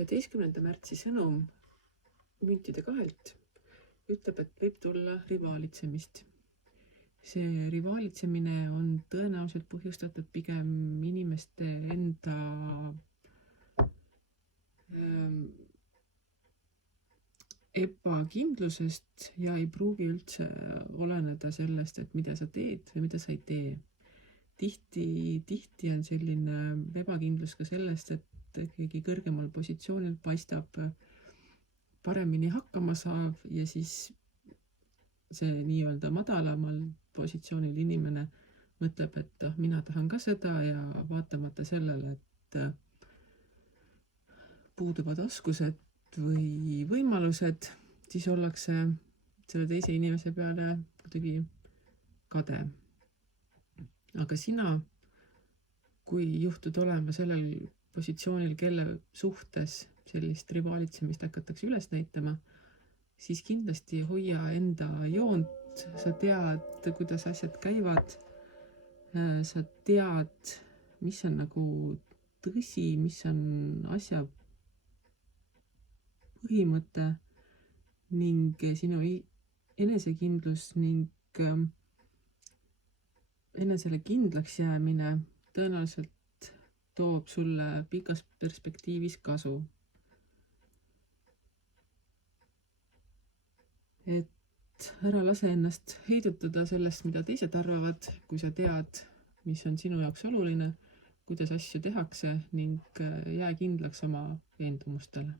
11. märtsi sõnum müntide kahelt ütleb, et võib tulla rivaalitsemist. See rivaalitsemine on tõenäoliselt põhjustatud pigem inimeste enda ebakindlusest ja ei pruugi üldse oleneda sellest, et mida sa teed või mida sa ei tee. Tihti on selline ebakindlus ka sellest, et keegi kõrgemal positsioonil paistab paremini hakkama saav ja siis see nii-öelda madalamal positsioonil inimene mõtleb, et mina tahan ka seda ja vaatamata sellele, et puuduvad oskused või võimalused, siis ollakse selle teise inimese peale kuidagi kade. Aga sina, kui juhtud olema sellel positsioonil, kelle suhtes sellist rivaalitsemist hakatakse üles näitama, siis kindlasti hoia enda joont, sa tead, kuidas asjad käivad, sa tead, mis on nagu tõsi, mis on asja põhimõte ning sinu enesekindlus ning enesele kindlaks jäämine tõenäoliselt toob sulle pikas perspektiivis kasu. Et ära lase ennast heidutada sellest, mida teised arvavad, kui sa tead, mis on sinu jaoks oluline, kuidas asju tehakse ning jää kindlaks oma veendumustele.